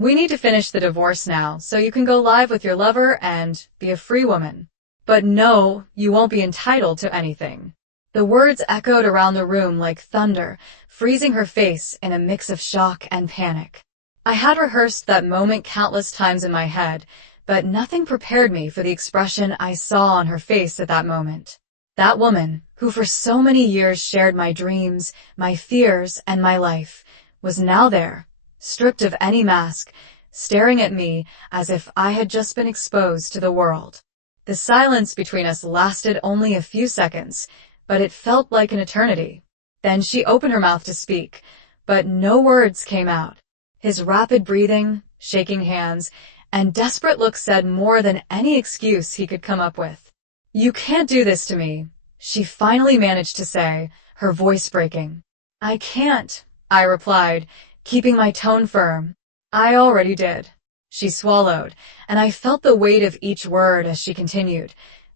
We need to finish the divorce now so you can go live with your lover and be a free woman. But no, you won't be entitled to anything." The words echoed around the room like thunder, freezing her face in a mix of shock and panic. I had rehearsed that moment countless times in my head, but nothing prepared me for the expression I saw on her face at that moment. That woman, who for so many years shared my dreams, my fears, and my life, was now there, stripped of any mask, staring at me as if I had just been exposed to the world. The silence between us lasted only a few seconds, but it felt like an eternity. Then she opened her mouth to speak, but no words came out. His rapid breathing, shaking hands, and desperate looks said more than any excuse he could come up with. "You can't do this to me," she finally managed to say, her voice breaking. "I can't," I replied, keeping my tone firm. "I already did." She swallowed, and I felt the weight of each word as she continued.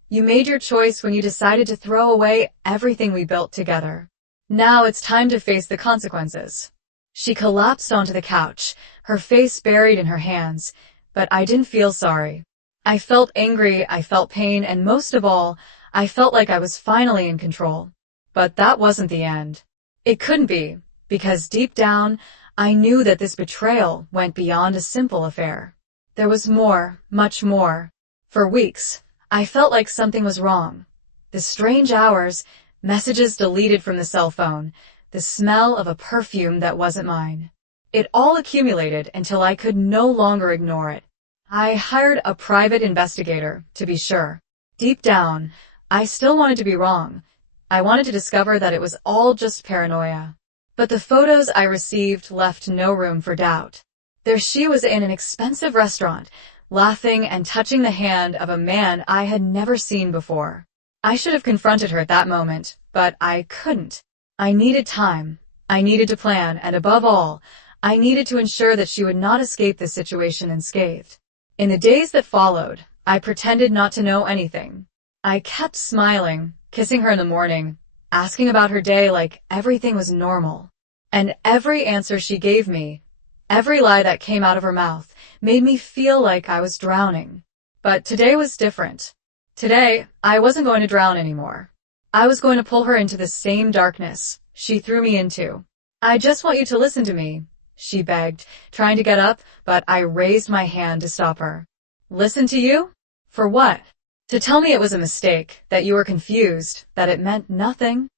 "You made your choice when you decided to throw away everything we built together. Now it's time to face the consequences." She collapsed onto the couch, her face buried in her hands, but I didn't feel sorry. I felt angry, I felt pain, and most of all, I felt like I was finally in control. But that wasn't the end. It couldn't be, because deep down, I knew that this betrayal went beyond a simple affair. There was more, much more. For weeks, I felt like something was wrong. The strange hours, messages deleted from the cell phone, the smell of a perfume that wasn't mine. It all accumulated until I could no longer ignore it. I hired a private investigator, to be sure. Deep down, I still wanted to be wrong. I wanted to discover that it was all just paranoia. But the photos I received left no room for doubt. There she was in an expensive restaurant, laughing and touching the hand of a man I had never seen before. I should have confronted her at that moment, but I couldn't. I needed time. I needed to plan, and above all, I needed to ensure that she would not escape this situation unscathed. In the days that followed, I pretended not to know anything. I kept smiling, kissing her in the morning, asking about her day like everything was normal. And every answer she gave me, every lie that came out of her mouth, made me feel like I was drowning. But today was different. Today, I wasn't going to drown anymore. I was going to pull her into the same darkness she threw me into. "I just want you to listen to me," she begged, trying to get up, but I raised my hand to stop her. "Listen to you? For what? To tell me it was a mistake, that you were confused, that it meant nothing?"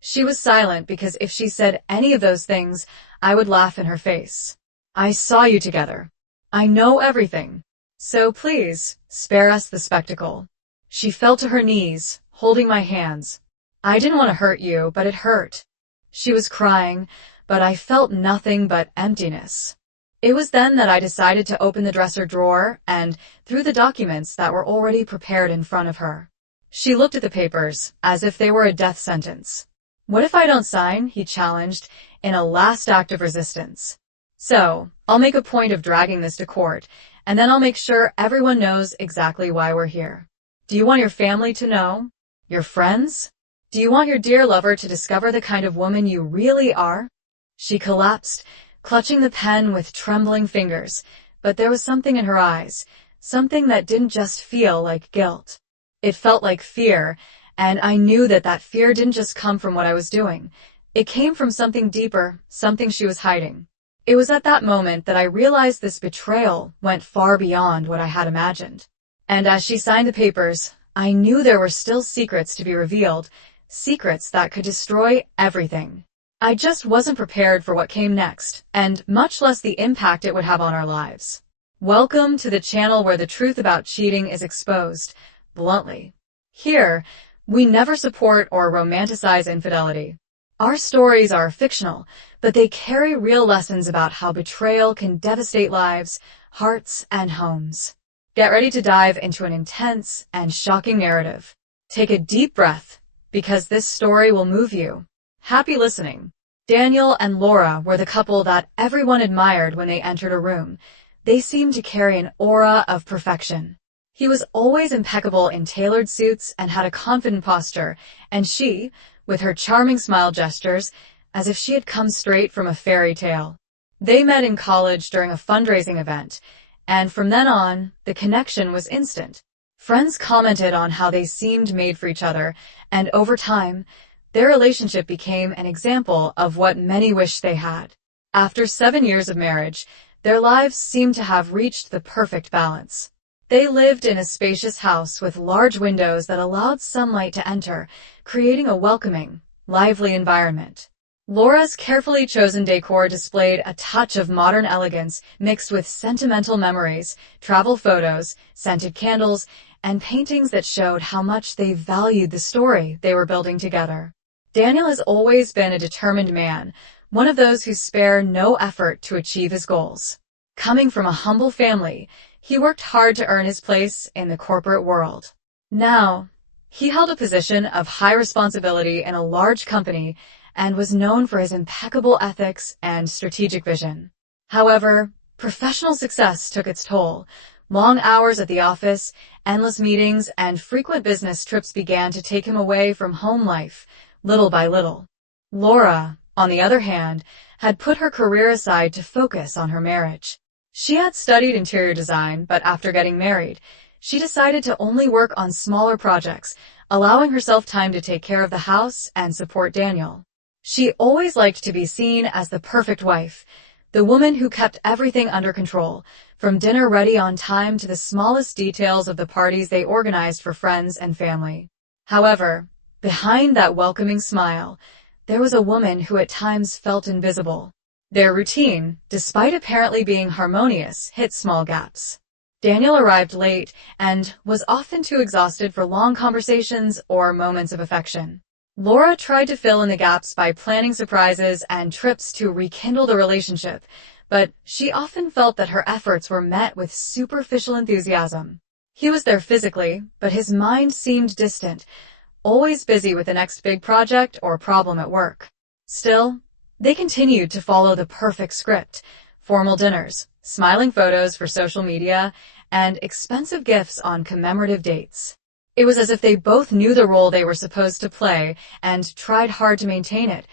She was silent because if she said any of those things, I would laugh in her face. "I saw you together. I know everything. So please, spare us the spectacle." She fell to her knees, holding my hands. "I didn't want to hurt you, but it hurt." She was crying, but I felt nothing but emptiness. It was then that I decided to open the dresser drawer and threw the documents that were already prepared in front of her. She looked at the papers, as if they were a death sentence. "What if I don't sign?" he challenged, in a last act of resistance. "So, I'll make a point of dragging this to court, and then I'll make sure everyone knows exactly why we're here. Do you want your family to know? Your friends? Do you want your dear lover to discover the kind of woman you really are?" She collapsed, clutching the pen with trembling fingers, but there was something in her eyes, something that didn't just feel like guilt. It felt like fear, and I knew that that fear didn't just come from what I was doing. It came from something deeper, something she was hiding. It was at that moment that I realized this betrayal went far beyond what I had imagined. And as she signed the papers, I knew there were still secrets to be revealed, secrets that could destroy everything. I just wasn't prepared for what came next, and much less the impact it would have on our lives. Welcome to the channel where the truth about cheating is exposed, bluntly. Here, we never support or romanticize infidelity. Our stories are fictional, but they carry real lessons about how betrayal can devastate lives, hearts, and homes. Get ready to dive into an intense and shocking narrative. Take a deep breath, because this story will move you. Happy listening. Daniel and Laura were the couple that everyone admired when they entered a room. They seemed to carry an aura of perfection. He was always impeccable in tailored suits and had a confident posture, and she, with her charming smile gestures, as if she had come straight from a fairy tale. They met in college during a fundraising event, and from then on, the connection was instant. Friends commented on how they seemed made for each other, and over time, their relationship became an example of what many wish they had. After 7 years of marriage, their lives seemed to have reached the perfect balance. They lived in a spacious house with large windows that allowed sunlight to enter, creating a welcoming, lively environment. Laura's carefully chosen decor displayed a touch of modern elegance mixed with sentimental memories, travel photos, scented candles, and paintings that showed how much they valued the story they were building together. Daniel has always been a determined man, one of those who spare no effort to achieve his goals. Coming from a humble family, he worked hard to earn his place in the corporate world. Now, he held a position of high responsibility in a large company and was known for his impeccable ethics and strategic vision. However, professional success took its toll. Long hours at the office, endless meetings, and frequent business trips began to take him away from home life, little by little. Laura, on the other hand, had put her career aside to focus on her marriage. She had studied interior design, but after getting married, she decided to only work on smaller projects, allowing herself time to take care of the house and support Daniel. She always liked to be seen as the perfect wife, the woman who kept everything under control, from dinner ready on time to the smallest details of the parties they organized for friends and family. However, behind that welcoming smile, there was a woman who at times felt invisible. Their routine, despite apparently being harmonious, hit small gaps. Daniel arrived late and was often too exhausted for long conversations or moments of affection. Laura tried to fill in the gaps by planning surprises and trips to rekindle the relationship, but she often felt that her efforts were met with superficial enthusiasm. He was there physically, but his mind seemed distant, always busy with the next big project or problem at work. Still, they continued to follow the perfect script: formal dinners, smiling photos for social media, and expensive gifts on commemorative dates. It was as if they both knew the role they were supposed to play and tried hard to maintain it,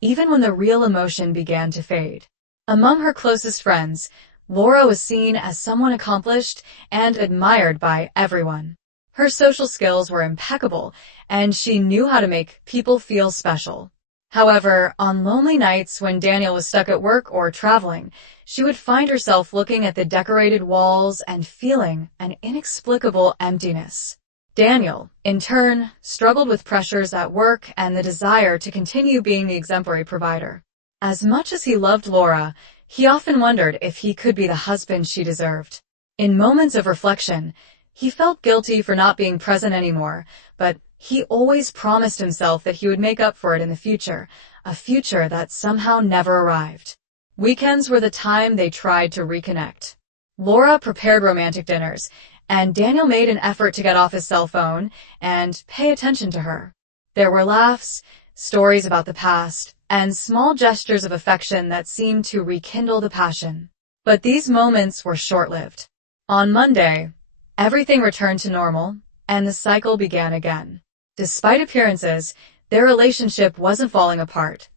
even when the real emotion began to fade. Among her closest friends, Laura was seen as someone accomplished and admired by everyone. Her social skills were impeccable, and she knew how to make people feel special. However, on lonely nights when Daniel was stuck at work or traveling, she would find herself looking at the decorated walls and feeling an inexplicable emptiness. Daniel, in turn, struggled with pressures at work and the desire to continue being the exemplary provider. As much as he loved Laura, he often wondered if he could be the husband she deserved. In moments of reflection, he felt guilty for not being present anymore, but he always promised himself that he would make up for it in the future, a future that somehow never arrived. Weekends were the time they tried to reconnect. Laura prepared romantic dinners, and Daniel made an effort to get off his cell phone and pay attention to her. There were laughs, stories about the past, and small gestures of affection that seemed to rekindle the passion. But these moments were short-lived. On Monday, everything returned to normal, and the cycle began again. Despite appearances, their relationship wasn't falling apart.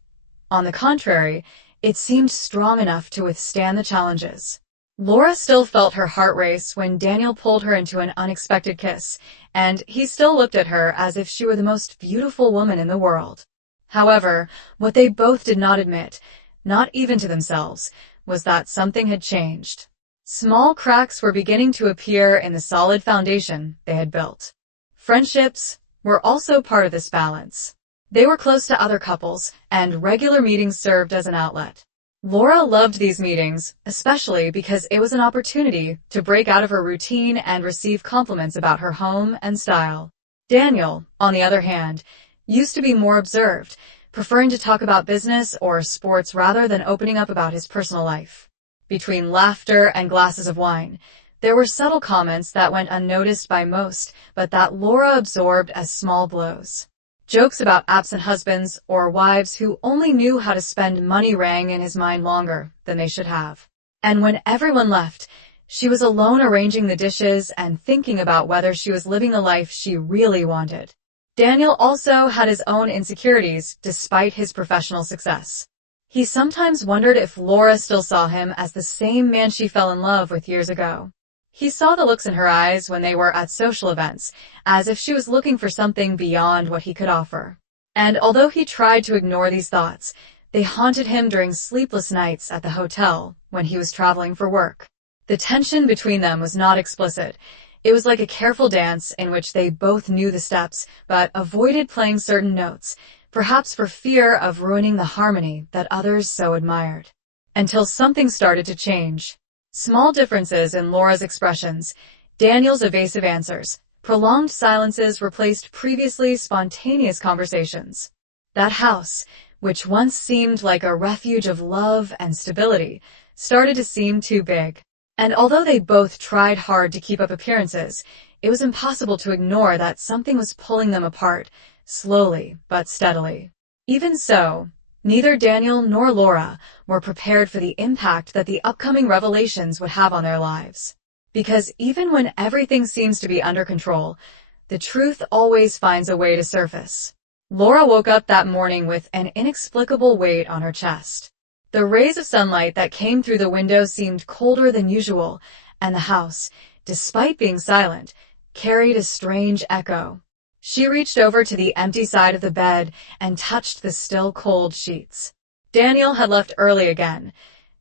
On the contrary, it seemed strong enough to withstand the challenges. Laura still felt her heart race when Daniel pulled her into an unexpected kiss, and he still looked at her as if she were the most beautiful woman in the world. However, what they both did not admit, not even to themselves, was that something had changed. Small cracks were beginning to appear in the solid foundation they had built. Friendships were also part of this balance. They were close to other couples, and regular meetings served as an outlet. Laura loved these meetings, especially because it was an opportunity to break out of her routine and receive compliments about her home and style. Daniel, on the other hand, used to be more observed, preferring to talk about business or sports rather than opening up about his personal life. Between laughter and glasses of wine, there were subtle comments that went unnoticed by most, but that Laura absorbed as small blows. Jokes about absent husbands or wives who only knew how to spend money rang in his mind longer than they should have. And when everyone left, she was alone arranging the dishes and thinking about whether she was living the life she really wanted. Daniel also had his own insecurities despite his professional success. He sometimes wondered if Laura still saw him as the same man she fell in love with years ago. He saw the looks in her eyes when they were at social events, as if she was looking for something beyond what he could offer. And although he tried to ignore these thoughts, they haunted him during sleepless nights at the hotel when he was traveling for work. The tension between them was not explicit. It was like a careful dance in which they both knew the steps but avoided playing certain notes, perhaps for fear of ruining the harmony that others so admired. Until something started to change. Small differences in Laura's expressions, Daniel's evasive answers, prolonged silences replaced previously spontaneous conversations. That house, which once seemed like a refuge of love and stability, started to seem too big. And although they both tried hard to keep up appearances, it was impossible to ignore that something was pulling them apart, slowly but steadily. Even so, neither Daniel nor Laura were prepared for the impact that the upcoming revelations would have on their lives. Because even when everything seems to be under control, the truth always finds a way to surface. Laura woke up that morning with an inexplicable weight on her chest. The rays of sunlight that came through the window seemed colder than usual, and the house, despite being silent, carried a strange echo. She reached over to the empty side of the bed and touched the still cold sheets. Daniel had left early again.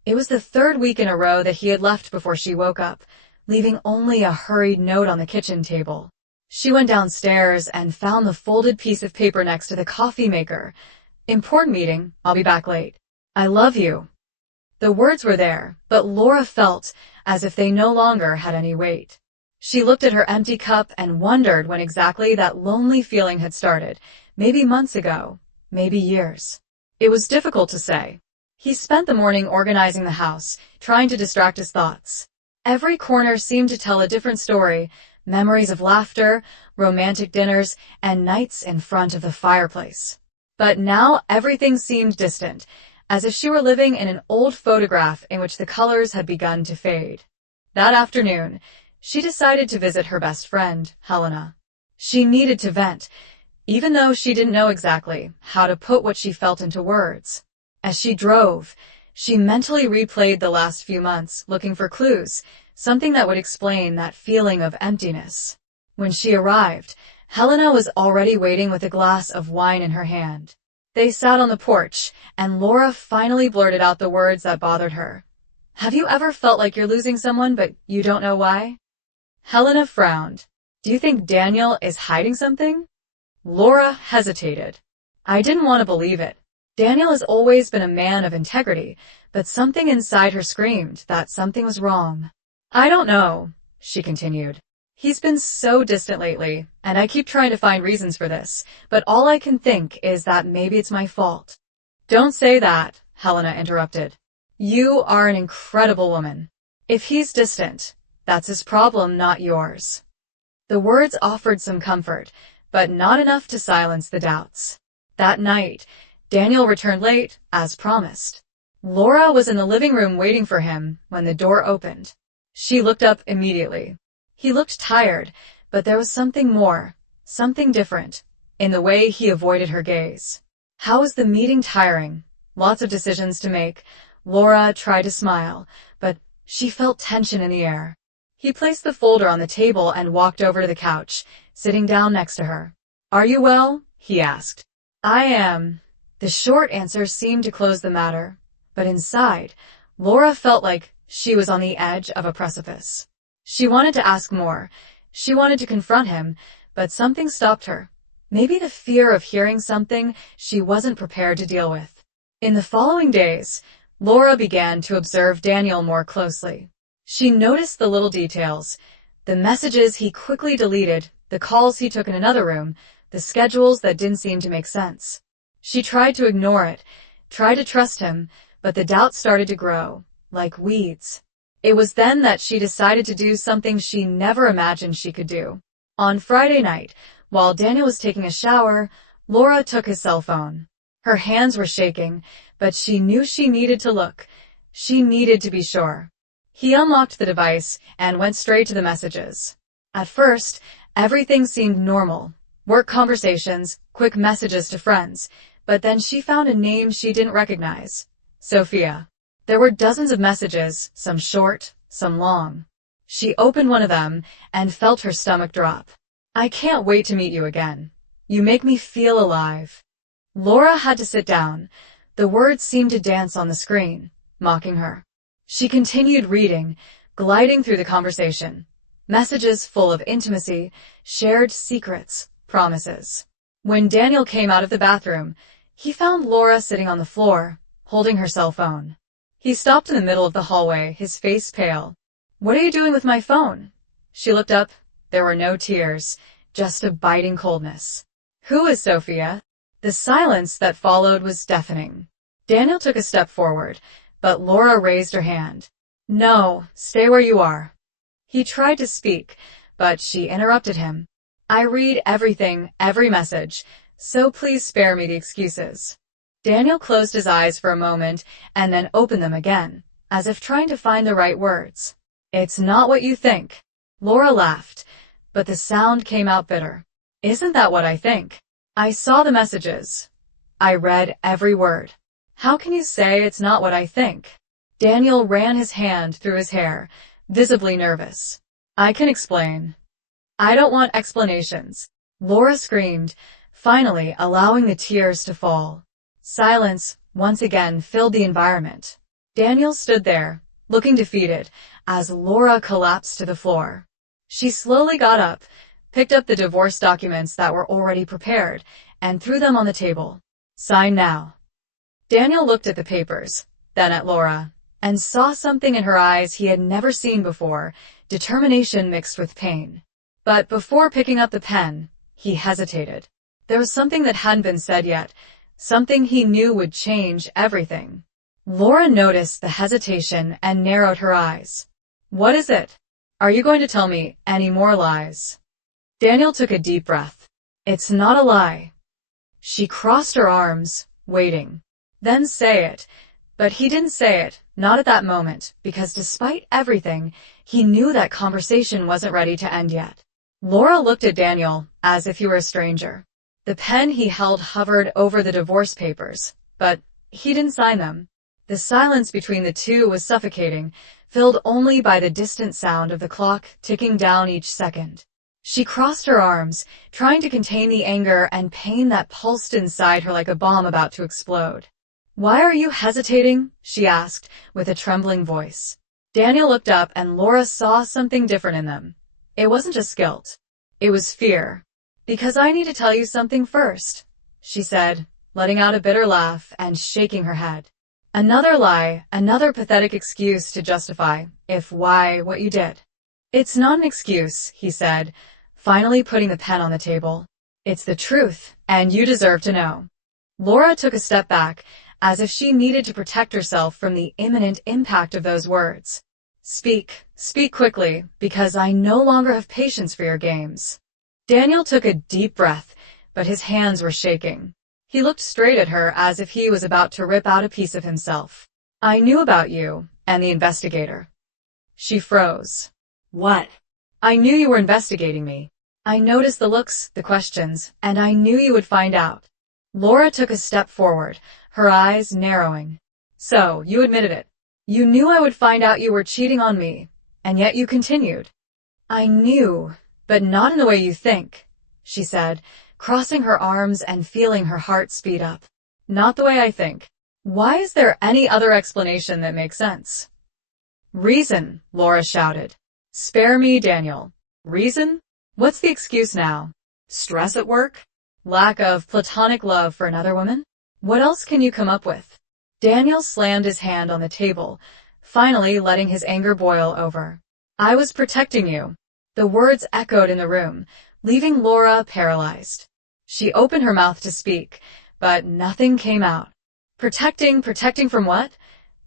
It was the third week in a row that he had left before she woke up, leaving only a hurried note on the kitchen table. She went downstairs and found the folded piece of paper next to the coffee maker. "Important meeting. I'll be back late. I love you." The words were there, but Laura felt as if they no longer had any weight. She looked at her empty cup and wondered when exactly that lonely feeling had started, maybe months ago, maybe years. It was difficult to say. He spent the morning organizing the house, trying to distract his thoughts. Every corner seemed to tell a different story, memories of laughter, romantic dinners, and nights in front of the fireplace. But now everything seemed distant, as if she were living in an old photograph in which the colors had begun to fade. That afternoon, she decided to visit her best friend, Helena. She needed to vent, even though she didn't know exactly how to put what she felt into words. As she drove, she mentally replayed the last few months, looking for clues, something that would explain that feeling of emptiness. When she arrived, Helena was already waiting with a glass of wine in her hand. They sat on the porch, and Laura finally blurted out the words that bothered her. "Have you ever felt like you're losing someone, but you don't know why?" Helena frowned. "Do you think Daniel is hiding something?" Laura hesitated. "I didn't want to believe it. Daniel has always been a man of integrity, but something inside her screamed that something was wrong." "I don't know," she continued. "He's been so distant lately, and I keep trying to find reasons for this, but all I can think is that maybe it's my fault." "Don't say that," Helena interrupted. "You are an incredible woman. If he's distant, that's his problem, not yours." The words offered some comfort, but not enough to silence the doubts. That night, Daniel returned late, as promised. Laura was in the living room waiting for him when the door opened. She looked up immediately. He looked tired, but there was something more, something different, in the way he avoided her gaze. How was the meeting tiring? Lots of decisions to make. Laura tried to smile, but she felt tension in the air. He placed the folder on the table and walked over to the couch, sitting down next to her. "Are you well?" he asked. "I am." The short answer seemed to close the matter, but inside, Laura felt like she was on the edge of a precipice. She wanted to ask more. She wanted to confront him, but something stopped her. Maybe the fear of hearing something she wasn't prepared to deal with. In the following days, Laura began to observe Daniel more closely. She noticed the little details, the messages he quickly deleted, the calls he took in another room, the schedules that didn't seem to make sense. She tried to ignore it, tried to trust him, but the doubt started to grow, like weeds. It was then that she decided to do something she never imagined she could do. On Friday night, while Daniel was taking a shower, Laura took his cell phone. Her hands were shaking, but she knew she needed to look. She needed to be sure. He unlocked the device and went straight to the messages. At first, everything seemed normal. Work conversations, quick messages to friends. But then she found a name she didn't recognize. Sophia. There were dozens of messages, some short, some long. She opened one of them and felt her stomach drop. I can't wait to meet you again. You make me feel alive. Laura had to sit down. The words seemed to dance on the screen, mocking her. She continued reading, gliding through the conversation. Messages full of intimacy, shared secrets, promises. When Daniel came out of the bathroom, he found Laura sitting on the floor, holding her cell phone. He stopped in the middle of the hallway, his face pale. What are you doing with my phone? She looked up. There were no tears, just a biting coldness. Who is Sophia? The silence that followed was deafening. Daniel took a step forward, but Laura raised her hand. No, stay where you are. He tried to speak, but she interrupted him. I read everything, every message, so please spare me the excuses. Daniel closed his eyes for a moment and then opened them again, as if trying to find the right words. It's not what you think. Laura laughed, but the sound came out bitter. Isn't that what I think? I saw the messages. I read every word. How can you say it's not what I think? Daniel ran his hand through his hair, visibly nervous. I can explain. I don't want explanations. Laura screamed, finally allowing the tears to fall. Silence once again filled the environment. Daniel stood there, looking defeated, as Laura collapsed to the floor. She slowly got up, picked up the divorce documents that were already prepared, and threw them on the table. Sign now. Daniel looked at the papers, then at Laura, and saw something in her eyes he had never seen before, determination mixed with pain. But before picking up the pen, he hesitated. There was something that hadn't been said yet, something he knew would change everything. Laura noticed the hesitation and narrowed her eyes. What is it? Are you going to tell me any more lies? Daniel took a deep breath. It's not a lie. She crossed her arms, waiting. Then say it. But he didn't say it, not at that moment, because despite everything, he knew that conversation wasn't ready to end yet. Laura looked at Daniel as if he were a stranger. The pen he held hovered over the divorce papers, but he didn't sign them. The silence between the two was suffocating, filled only by the distant sound of the clock ticking down each second. She crossed her arms, trying to contain the anger and pain that pulsed inside her like a bomb about to explode. Why are you hesitating? She asked, with a trembling voice. Daniel looked up and Laura saw something different in them. It wasn't just guilt. It was fear. Because I need to tell you something first, she said, letting out a bitter laugh and shaking her head. Another lie, another pathetic excuse to justify, what you did. It's not an excuse, he said, finally putting the pen on the table. It's the truth, and you deserve to know. Laura took a step back, as if she needed to protect herself from the imminent impact of those words. Speak quickly, because I no longer have patience for your games. Daniel took a deep breath, but his hands were shaking. He looked straight at her as if he was about to rip out a piece of himself. I knew about you, and the investigator. She froze. What? I knew you were investigating me. I noticed the looks, the questions, and I knew you would find out. Laura took a step forward, her eyes narrowing. So, you admitted it. You knew I would find out you were cheating on me, and yet you continued. I knew, but not in the way you think, she said, crossing her arms and feeling her heart speed up. Not the way I think. Why is there any other explanation that makes sense? Reason, Laura shouted. Spare me, Daniel. Reason? What's the excuse now? Stress at work? Lack of platonic love for another woman? What else can you come up with? Daniel slammed his hand on the table, finally letting his anger boil over. I was protecting you. The words echoed in the room, leaving Laura paralyzed. She opened her mouth to speak, but nothing came out. Protecting from what?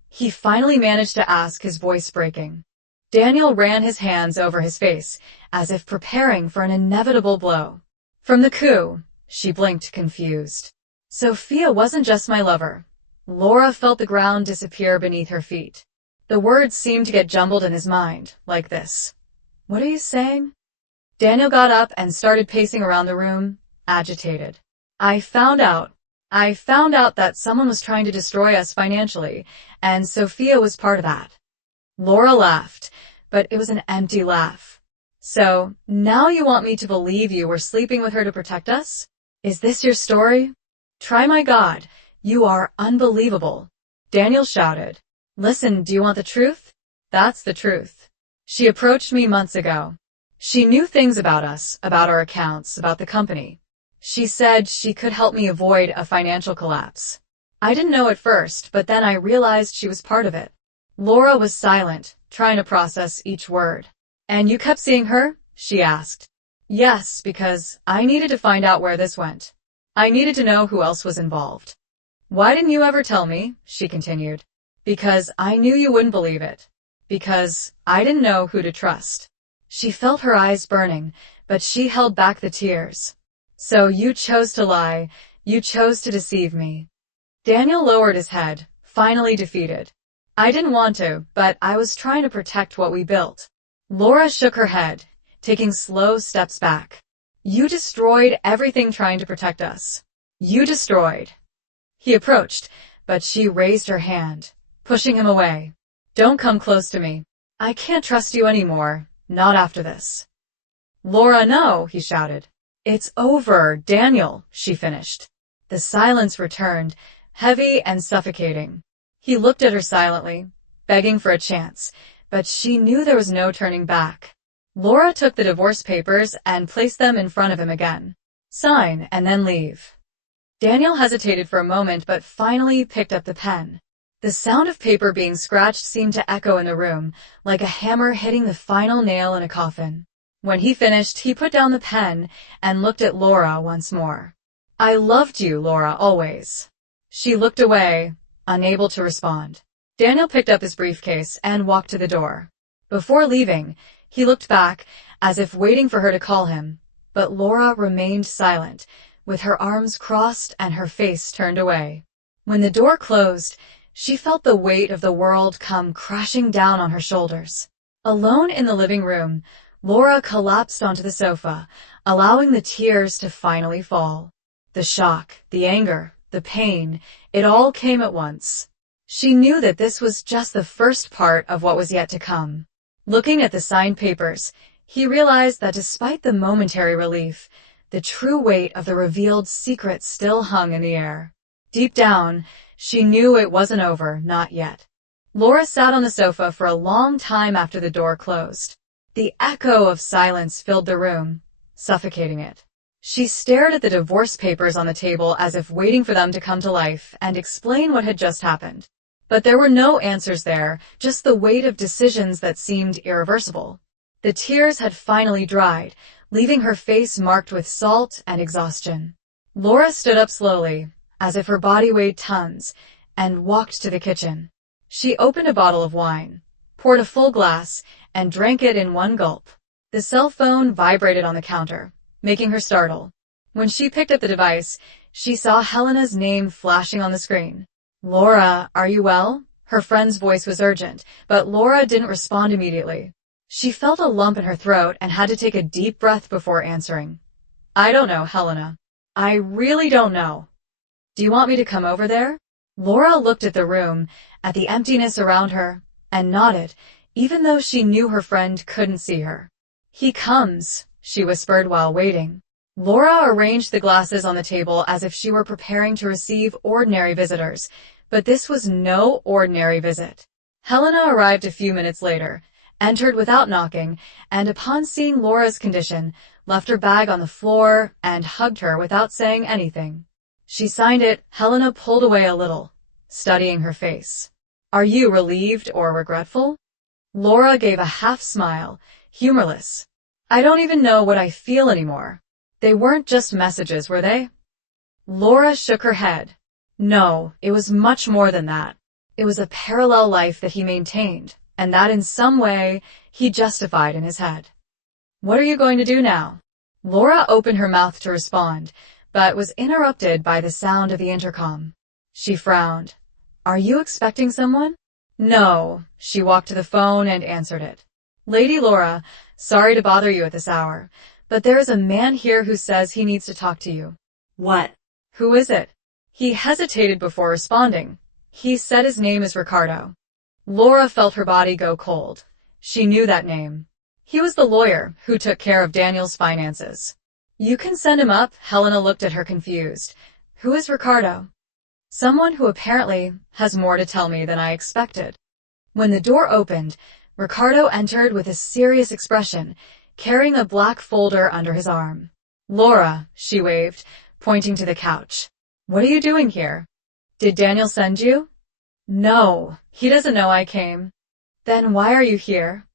He finally managed to ask, his voice breaking. Daniel ran his hands over his face, as if preparing for an inevitable blow. From the coup, she blinked, confused. Sophia wasn't just my lover. Laura felt the ground disappear beneath her feet. The words seemed to get jumbled in his mind, like this. What are you saying? Daniel got up and started pacing around the room, agitated. I found out. I found out that someone was trying to destroy us financially, and Sophia was part of that. Laura laughed, but it was an empty laugh. So, now you want me to believe you were sleeping with her to protect us? Is this your story? Try my God, you are unbelievable. Daniel shouted. Listen, do you want the truth? That's the truth. She approached me months ago. She knew things about us, about our accounts, about the company. She said she could help me avoid a financial collapse. I didn't know at first, but then I realized she was part of it. Laura was silent, trying to process each word. And you kept seeing her? She asked. Yes, because I needed to find out where this went. I needed to know who else was involved. Why didn't you ever tell me? She continued. Because I knew you wouldn't believe it. Because I didn't know who to trust. She felt her eyes burning, but she held back the tears. So you chose to lie. You chose to deceive me. Daniel lowered his head, finally defeated. I didn't want to, but I was trying to protect what we built. Laura shook her head, taking slow steps back. You destroyed everything trying to protect us. You destroyed. He approached, but she raised her hand, pushing him away. Don't come close to me. I can't trust you anymore, not after this. Laura, no, he shouted. It's over, Daniel, she finished. The silence returned, heavy and suffocating. He looked at her silently, begging for a chance, but she knew there was no turning back. Laura took the divorce papers and placed them in front of him again. Sign and then leave. Daniel hesitated for a moment but finally picked up the pen. The sound of paper being scratched seemed to echo in the room, like a hammer hitting the final nail in a coffin. When he finished, he put down the pen and looked at Laura once more. I loved you, Laura, always. She looked away, unable to respond. Daniel picked up his briefcase and walked to the door. Before leaving, he looked back, as if waiting for her to call him, but Laura remained silent, with her arms crossed and her face turned away. When the door closed, she felt the weight of the world come crashing down on her shoulders. Alone in the living room, Laura collapsed onto the sofa, allowing the tears to finally fall. The shock, the anger, the pain, it all came at once. She knew that this was just the first part of what was yet to come. Looking at the signed papers, he realized that despite the momentary relief, the true weight of the revealed secret still hung in the air. Deep down, she knew it wasn't over, not yet. Laura sat on the sofa for a long time after the door closed. The echo of silence filled the room, suffocating it. She stared at the divorce papers on the table as if waiting for them to come to life and explain what had just happened. But there were no answers there, just the weight of decisions that seemed irreversible. The tears had finally dried, leaving her face marked with salt and exhaustion. Laura stood up slowly, as if her body weighed tons, and walked to the kitchen. She opened a bottle of wine, poured a full glass, and drank it in one gulp. The cell phone vibrated on the counter, making her startle. When she picked up the device, she saw Helena's name flashing on the screen. Laura, are you well? Her friend's voice was urgent, but Laura didn't respond immediately. She felt a lump in her throat and had to take a deep breath before answering. I don't know, Helena. I really don't know. Do you want me to come over there? Laura looked at the room, at the emptiness around her, and nodded, even though she knew her friend couldn't see her. He comes, she whispered while waiting. Laura arranged the glasses on the table as if she were preparing to receive ordinary visitors, but this was no ordinary visit. Helena arrived a few minutes later, entered without knocking, and upon seeing Laura's condition, left her bag on the floor and hugged her without saying anything. She signed it. Helena pulled away a little, studying her face. Are you relieved or regretful? Laura gave a half smile, humorless. I don't even know what I feel anymore. They weren't just messages, were they? Laura shook her head. No, it was much more than that. It was a parallel life that he maintained, and that in some way he justified in his head. What are you going to do now? Laura opened her mouth to respond, but was interrupted by the sound of the intercom. She frowned. Are you expecting someone? No. She walked to the phone and answered it. Lady Laura, sorry to bother you at this hour, but there is a man here who says he needs to talk to you. What? Who is it? He hesitated before responding. He said his name is Ricardo. Laura felt her body go cold. She knew that name. He was the lawyer who took care of Daniel's finances. You can send him up. Helena looked at her confused. Who is Ricardo? Someone who apparently has more to tell me than I expected. When the door opened, Ricardo entered with a serious expression, carrying a black folder under his arm. Laura, she waved, pointing to the couch. What are you doing here? Did Daniel send you? No, he doesn't know I came. Then why are you here?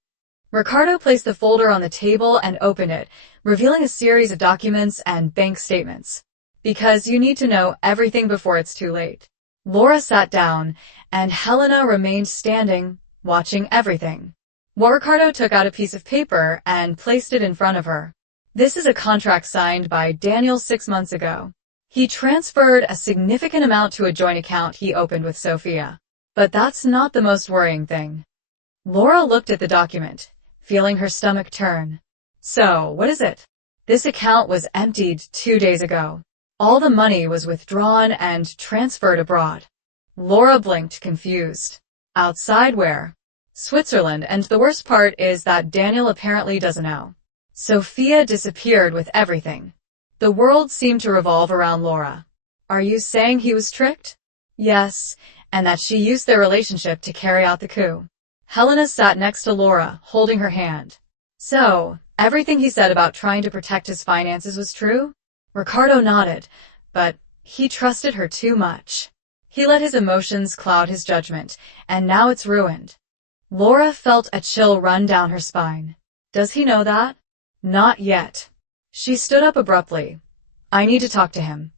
Ricardo placed the folder on the table and opened it, revealing a series of documents and bank statements. Because you need to know everything before it's too late. Laura sat down, and Helena remained standing, watching everything. While Ricardo took out a piece of paper and placed it in front of her. This is a contract signed by Daniel 6 months ago. He transferred a significant amount to a joint account he opened with Sophia. But that's not the most worrying thing. Laura looked at the document, feeling her stomach turn. So, what is it? This account was emptied 2 days ago. All the money was withdrawn and transferred abroad. Laura blinked, confused. Outside where? Switzerland, and the worst part is that Daniel apparently doesn't know. Sophia disappeared with everything. The world seemed to revolve around Laura. Are you saying he was tricked? Yes, and that she used their relationship to carry out the coup. Helena sat next to Laura, holding her hand. So, everything he said about trying to protect his finances was true? Ricardo nodded, but he trusted her too much. He let his emotions cloud his judgment, and now it's ruined. Laura felt a chill run down her spine. Does he know that? Not yet. She stood up abruptly. I need to talk to him.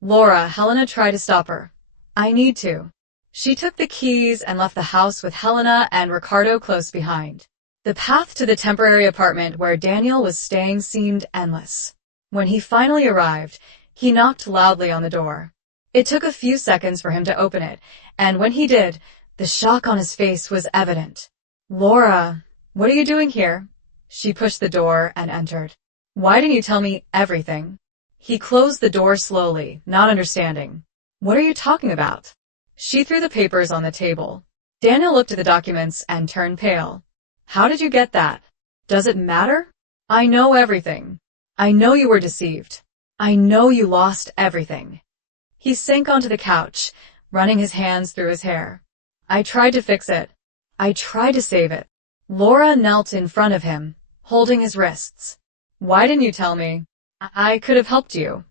Laura, Helena tried to stop her. I need to. She took the keys and left the house with Helena and Ricardo close behind. The path to the temporary apartment where Daniel was staying seemed endless. When he finally arrived, he knocked loudly on the door. It took a few seconds for him to open it, and when he did, the shock on his face was evident. Laura, what are you doing here? She pushed the door and entered. Why didn't you tell me everything? He closed the door slowly, not understanding. What are you talking about? She threw the papers on the table. Daniel looked at the documents and turned pale. How did you get that? Does it matter? I know everything. I know you were deceived. I know you lost everything. He sank onto the couch, running his hands through his hair. I tried to fix it. I tried to save it. Laura knelt in front of him, holding his wrists. Why didn't you tell me? I could have helped you.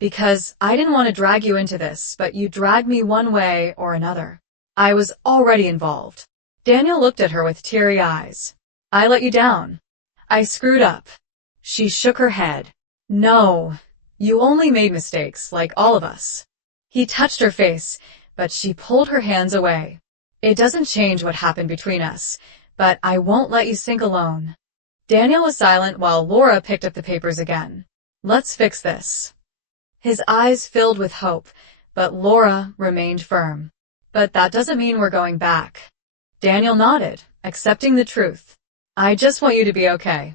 Because I didn't want to drag you into this, but you dragged me one way or another. I was already involved. Daniel looked at her with teary eyes. I let you down. I screwed up. She shook her head. No, you only made mistakes, like all of us. He touched her face, but she pulled her hands away. It doesn't change what happened between us, but I won't let you sink alone. Daniel was silent while Laura picked up the papers again. Let's fix this. His eyes filled with hope, but Laura remained firm. But that doesn't mean we're going back. Daniel nodded, accepting the truth. I just want you to be okay.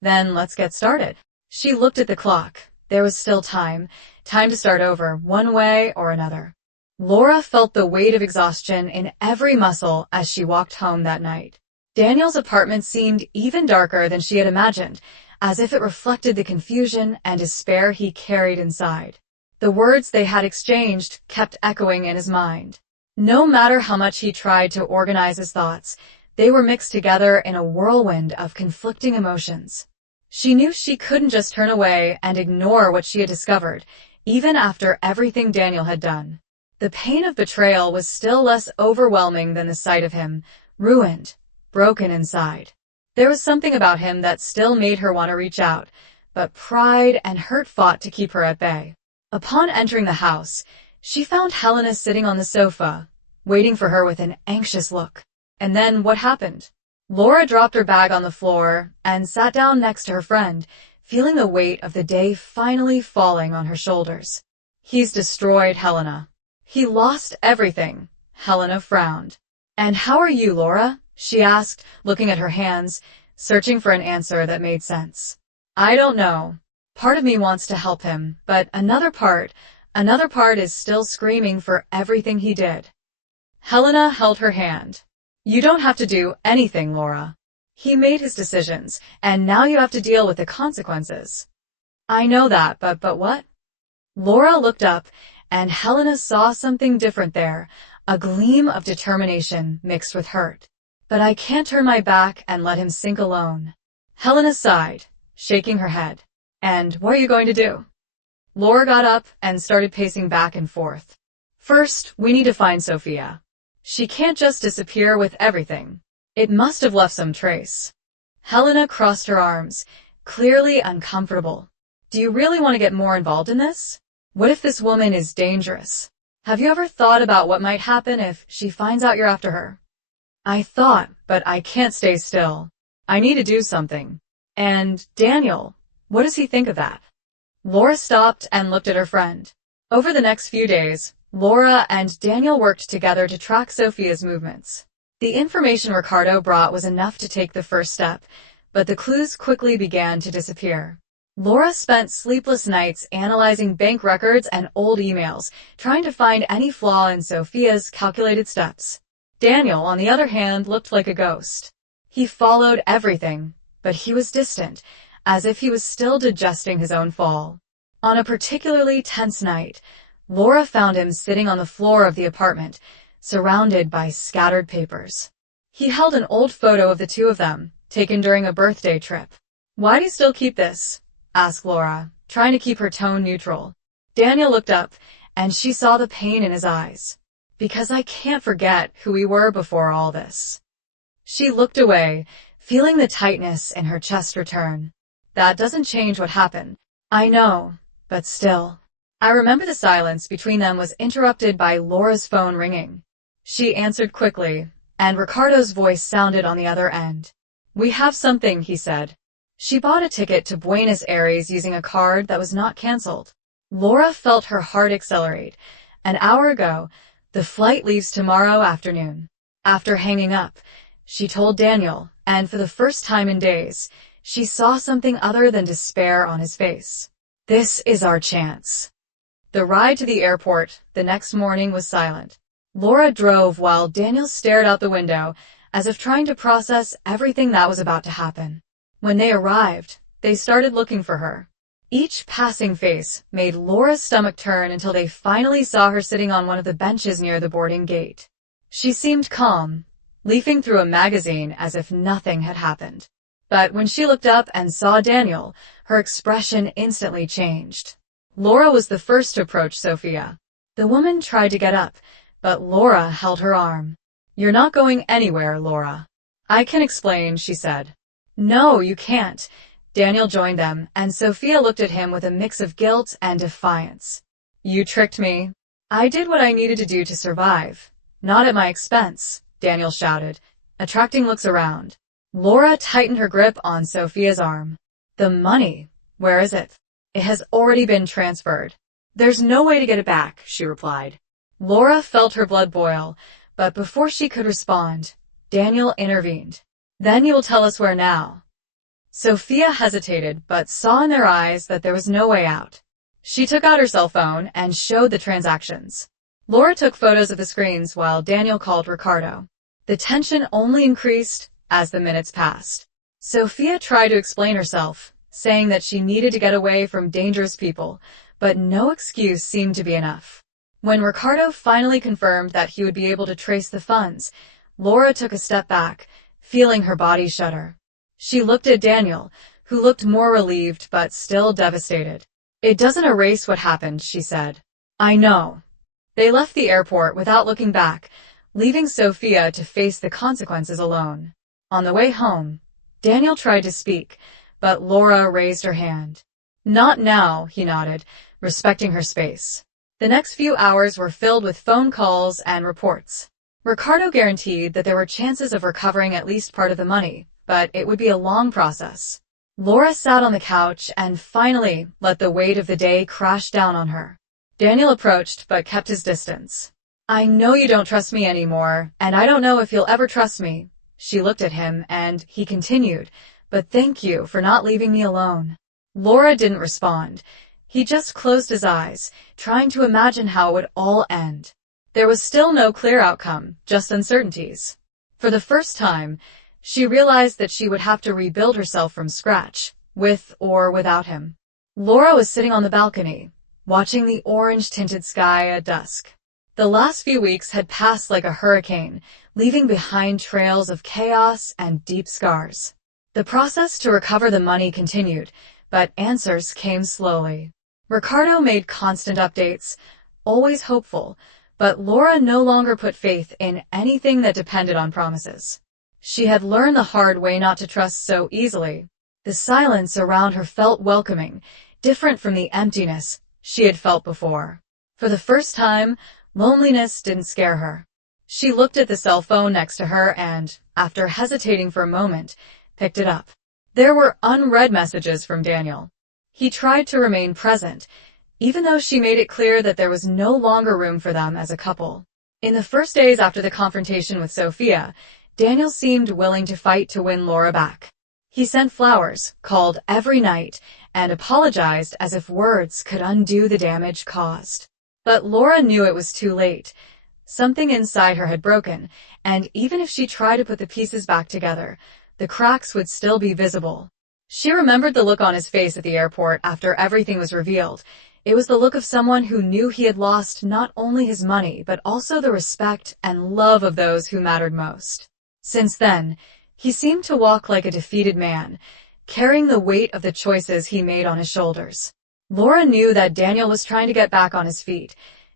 Then let's get started. She looked at the clock. There was still time to start over, one way or another. Laura felt the weight of exhaustion in every muscle as she walked home that night. Daniel's apartment seemed even darker than she had imagined, as if it reflected the confusion and despair he carried inside. The words they had exchanged kept echoing in his mind. No matter how much he tried to organize his thoughts, they were mixed together in a whirlwind of conflicting emotions. She knew she couldn't just turn away and ignore what she had discovered, even after everything Daniel had done. The pain of betrayal was still less overwhelming than the sight of him, ruined, broken inside. There was something about him that still made her want to reach out, but pride and hurt fought to keep her at bay. Upon entering the house, she found Helena sitting on the sofa, waiting for her with an anxious look. And then what happened? Laura dropped her bag on the floor and sat down next to her friend, feeling the weight of the day finally falling on her shoulders. He's destroyed Helena. He lost everything. Helena frowned. And how are you, Laura? She asked, looking at her hands, searching for an answer that made sense. I don't know. Part of me wants to help him, but another part, Another part is still screaming for everything he did. Helena held her hand. You don't have to do anything, Laura. He made his decisions, and now you have to deal with the consequences. I know that, but what? Laura looked up, and Helena saw something different there, a gleam of determination mixed with hurt. But I can't turn my back and let him sink alone. Helena sighed, shaking her head. And what are you going to do? Laura got up and started pacing back and forth. First, we need to find Sophia. She can't just disappear with everything. It must have left some trace. Helena crossed her arms, clearly uncomfortable. Do you really want to get more involved in this? What if this woman is dangerous? Have you ever thought about what might happen if she finds out you're after her? I thought, but I can't stay still. I need to do something. And Daniel, what does he think of that? Laura stopped and looked at her friend. Over the next few days, Laura and Daniel worked together to track Sophia's movements. The information Ricardo brought was enough to take the first step, but the clues quickly began to disappear. Laura spent sleepless nights analyzing bank records and old emails, trying to find any flaw in Sophia's calculated steps. Daniel, on the other hand, looked like a ghost. He followed everything, but he was distant, as if he was still digesting his own fall. On a particularly tense night, Laura found him sitting on the floor of the apartment, surrounded by scattered papers. He held an old photo of the two of them, taken during a birthday trip. Why do you still keep this? Asked Laura, trying to keep her tone neutral. Daniel looked up, and she saw the pain in his eyes. Because I can't forget who we were before all this. She looked away, feeling the tightness in her chest return. That doesn't change what happened. I know, but still. I remember the silence between them was interrupted by Laura's phone ringing. She answered quickly, and Ricardo's voice sounded on the other end. We have something, he said. She bought a ticket to Buenos Aires using a card that was not canceled. Laura felt her heart accelerate. An hour ago, the flight leaves tomorrow afternoon. After hanging up, she told Daniel, and for the first time in days, she saw something other than despair on his face. This is our chance. The ride to the airport the next morning was silent. Laura drove while Daniel stared out the window, as if trying to process everything that was about to happen. When they arrived, they started looking for her. Each passing face made Laura's stomach turn until they finally saw her sitting on one of the benches near the boarding gate. She seemed calm, leafing through a magazine as if nothing had happened. But when she looked up and saw Daniel, her expression instantly changed. Laura was the first to approach Sophia. The woman tried to get up, but Laura held her arm. You're not going anywhere, Laura. I can explain, she said. No, you can't. Daniel joined them, and Sophia looked at him with a mix of guilt and defiance. You tricked me. I did what I needed to do to survive. Not at my expense, Daniel shouted, attracting looks around. Laura tightened her grip on Sophia's arm. The money, where is it? It has already been transferred. There's no way to get it back, she replied. Laura felt her blood boil, but before she could respond, Daniel intervened. Then you will tell us where now. Sophia hesitated, but saw in their eyes that there was no way out. She took out her cell phone and showed the transactions. Laura took photos of the screens while Daniel called Ricardo. The tension only increased as the minutes passed. Sophia tried to explain herself, saying that she needed to get away from dangerous people, but no excuse seemed to be enough. When Ricardo finally confirmed that he would be able to trace the funds, Laura took a step back, feeling her body shudder. She looked at Daniel, who looked more relieved but still devastated. It doesn't erase what happened, she said. I know. They left the airport without looking back, leaving Sophia to face the consequences alone. On the way home, Daniel tried to speak, but Laura raised her hand. Not now, he nodded, respecting her space. The next few hours were filled with phone calls and reports. Ricardo guaranteed that there were chances of recovering at least part of the money, but it would be a long process. Laura sat on the couch and finally let the weight of the day crash down on her. Daniel approached but kept his distance. I know you don't trust me anymore, and I don't know if you'll ever trust me. She looked at him and he continued, but thank you for not leaving me alone. Laura didn't respond. He just closed his eyes, trying to imagine how it would all end. There was still no clear outcome, just uncertainties. For the first time, she realized that she would have to rebuild herself from scratch, with or without him. Laura was sitting on the balcony, watching the orange-tinted sky at dusk. The last few weeks had passed like a hurricane, leaving behind trails of chaos and deep scars. The process to recover the money continued, but answers came slowly. Ricardo made constant updates, always hopeful, but Laura no longer put faith in anything that depended on promises. She had learned the hard way not to trust so easily. The silence around her felt welcoming, different from the emptiness she had felt before. For the first time, loneliness didn't scare her. She looked at the cell phone next to her and, after hesitating for a moment, picked it up. There were unread messages from Daniel. He tried to remain present, even though she made it clear that there was no longer room for them as a couple. In the first days after the confrontation with Sophia, Daniel seemed willing to fight to win Laura back. He sent flowers, called every night, and apologized as if words could undo the damage caused. But Laura knew it was too late. Something inside her had broken, and even if she tried to put the pieces back together, the cracks would still be visible. She remembered the look on his face at the airport after everything was revealed. It was the look of someone who knew he had lost not only his money, but also the respect and love of those who mattered most. Since then, he seemed to walk like a defeated man, carrying the weight of the choices he made on his shoulders. Laura knew that Daniel was trying to get back on his feet.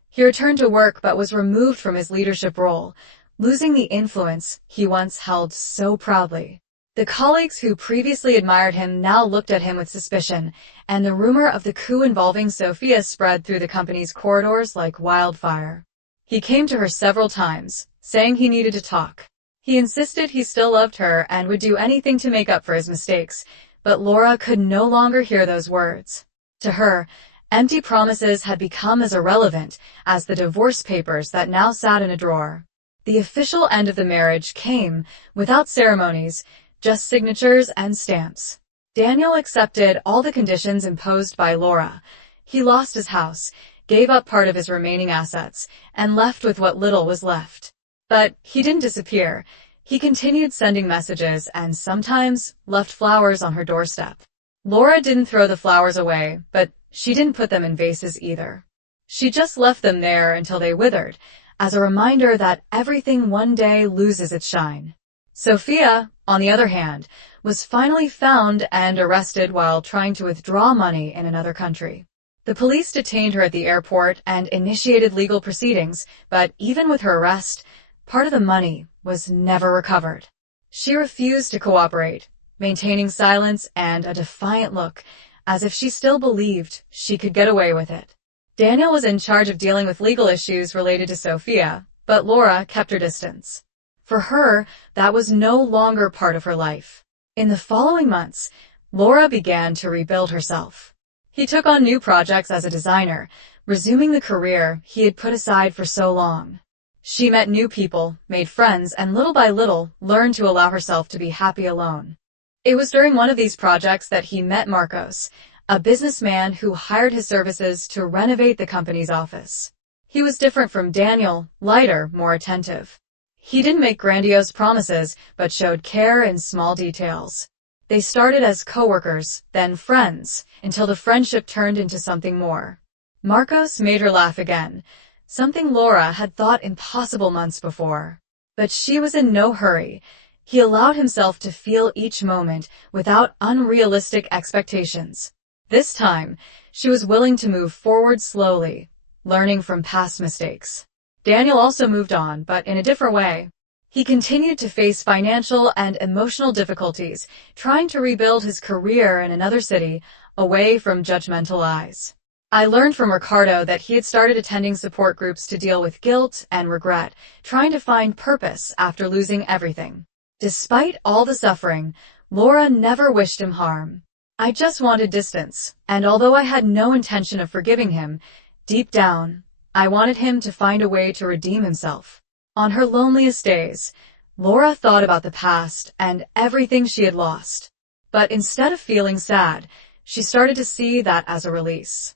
He returned to work but was removed from his leadership role, losing the influence he once held so proudly. The colleagues who previously admired him now looked at him with suspicion, and the rumor of the coup involving Sophia spread through the company's corridors like wildfire. He came to her several times, saying he needed to talk. He insisted he still loved her and would do anything to make up for his mistakes, but Laura could no longer hear those words. To her, empty promises had become as irrelevant as the divorce papers that now sat in a drawer. The official end of the marriage came without ceremonies, just signatures and stamps. Daniel accepted all the conditions imposed by Laura. He lost his house, gave up part of his remaining assets, and left with what little was left. But he didn't disappear. He continued sending messages and sometimes left flowers on her doorstep. Laura didn't throw the flowers away, but she didn't put them in vases either. She just left them there until they withered, as a reminder that everything one day loses its shine. Sophia, on the other hand, was finally found and arrested while trying to withdraw money in another country. The police detained her at the airport and initiated legal proceedings, but even with her arrest, part of the money was never recovered. She refused to cooperate, maintaining silence and a defiant look, as if she still believed she could get away with it. Daniel was in charge of dealing with legal issues related to Sophia, but Laura kept her distance. For her, that was no longer part of her life. In the following months, Laura began to rebuild herself. He took on new projects as a designer, resuming the career he had put aside for so long. She met new people, made friends, and little by little learned to allow herself to be happy alone. It was during one of these projects that he met Marcos, a businessman who hired his services to renovate the company's office. He was different from Daniel, lighter, more attentive. He didn't make grandiose promises, but showed care in small details. They started as coworkers, then friends, until the friendship turned into something more. Marcos made her laugh again, something Laura had thought impossible months before. But she was in no hurry. He allowed himself to feel each moment without unrealistic expectations. This time, she was willing to move forward slowly, learning from past mistakes. Daniel also moved on, but in a different way. He continued to face financial and emotional difficulties, trying to rebuild his career in another city, away from judgmental eyes. I learned from Ricardo that he had started attending support groups to deal with guilt and regret, trying to find purpose after losing everything. Despite all the suffering, Laura never wished him harm. I just wanted distance, and although I had no intention of forgiving him, deep down, I wanted him to find a way to redeem himself. On her loneliest days, Laura thought about the past and everything she had lost. But instead of feeling sad, she started to see that as a release.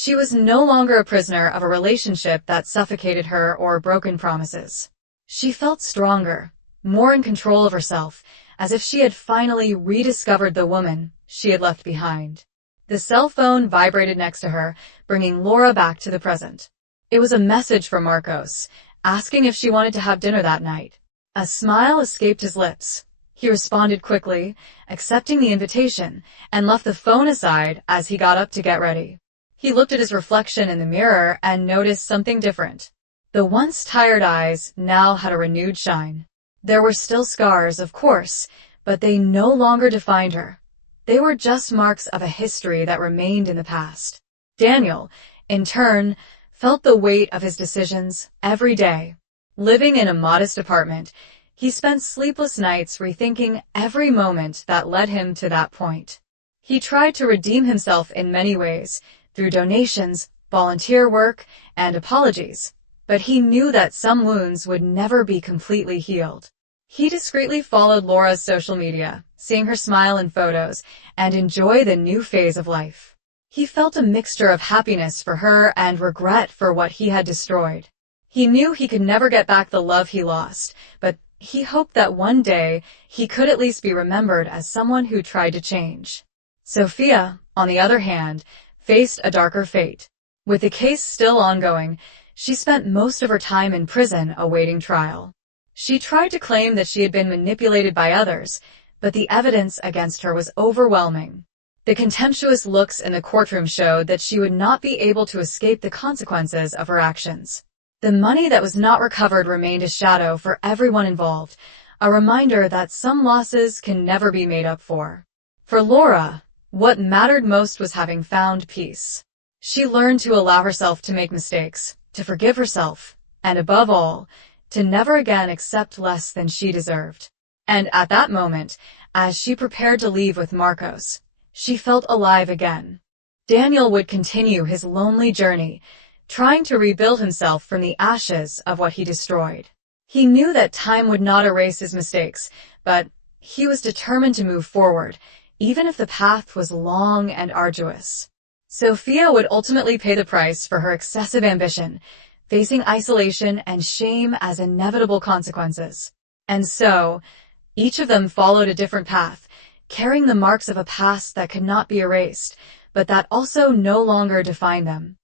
She was no longer a prisoner of a relationship that suffocated her or broken promises. She felt stronger, more in control of herself, as if she had finally rediscovered the woman she had left behind. The cell phone vibrated next to her, bringing Laura back to the present. It was a message from Marcos, asking if she wanted to have dinner that night. A smile escaped his lips. He responded quickly, accepting the invitation, and left the phone aside as he got up to get ready. He looked at his reflection in the mirror and noticed something different. The once tired eyes now had a renewed shine. There were still scars, of course, but they no longer defined her. They were just marks of a history that remained in the past. Daniel, in turn, felt the weight of his decisions every day. Living in a modest apartment, he spent sleepless nights rethinking every moment that led him to that point. He tried to redeem himself in many ways, through donations, volunteer work, and apologies, but he knew that some wounds would never be completely healed. He discreetly followed Laura's social media, seeing her smile in photos, and enjoy the new phase of life. He felt a mixture of happiness for her and regret for what he had destroyed. He knew he could never get back the love he lost, but he hoped that one day he could at least be remembered as someone who tried to change. Sophia, on the other hand, faced a darker fate. With the case still ongoing, she spent most of her time in prison awaiting trial. She tried to claim that she had been manipulated by others, but the evidence against her was overwhelming. The contemptuous looks in the courtroom showed that she would not be able to escape the consequences of her actions. The money that was not recovered remained a shadow for everyone involved, a reminder that some losses can never be made up for. For Laura, what mattered most was having found peace. She learned to allow herself to make mistakes, to forgive herself, and above all, to never again accept less than she deserved. And at that moment, as she prepared to leave with Marcos, she felt alive again. Daniel would continue his lonely journey, trying to rebuild himself from the ashes of what he destroyed. He knew that time would not erase his mistakes, but he was determined to move forward, even if the path was long and arduous. Sophia would ultimately pay the price for her excessive ambition, facing isolation and shame as inevitable consequences. And so, each of them followed a different path, carrying the marks of a past that could not be erased, but that also no longer defined them.